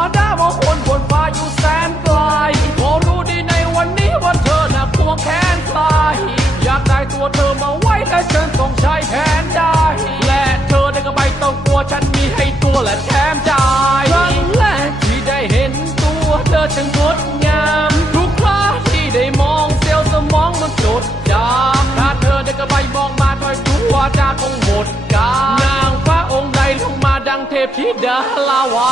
ธรรมดามองคนบนฟ้าอยู่แสนไกลพอรู้ดีในวันนี้ว่าเธอน่ะควงแขนใครอยากได้ตัวเธอมาไว้และฉันต้องใช้แผนได้ และเธอได้ก็ไม่ต้องกลัวฉันมีให้ตัวและแถมใจครั้งแรกที่ได้เห็นตัวเธอช่างงดงามทุกคราที่ได้มองเซลล์สมองมันจดจำถ้าเธอได้ก็ไม่มองมาคอยดูว่าจะคงหมดกาลนางฟ้าองค์ใดลงมาดังเทพธิดาลาวา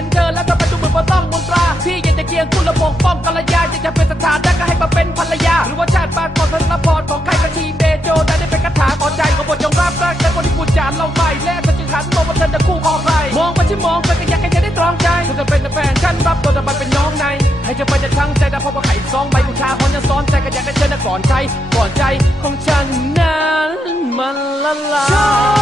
เห็นเธอแล้วก็ไปดูเหมือนว่าต้องมนตรา พี่ยากจะเคียงคุณและปกป้องกัลยาอยากจะเป็นสถานะก็ให้มาเป็นภรรยา หรือว่าชาติบ้านปอดพันละพรของใครก็ชีเบโจได้ได้เป็นคาถาขอใจของบทจงรับรักและคนที่พูดจานเราไม่และฉันจึงหันมองว่าเธอจะคู่ครองใครมองไปที่มองไปก็อยากให้เธอได้ตรองใจฉันจะเป็นแฟนฉันรับตัวจะไปเป็นน้องในให้เธอไปจะทั้งใจแต่พอว่าไข่ซองใบกุชาคนจะซ้อนใจก็อยากให้เธอน่ะก่อนใจก่อนใจของฉันนั้นมันละลาย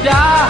die.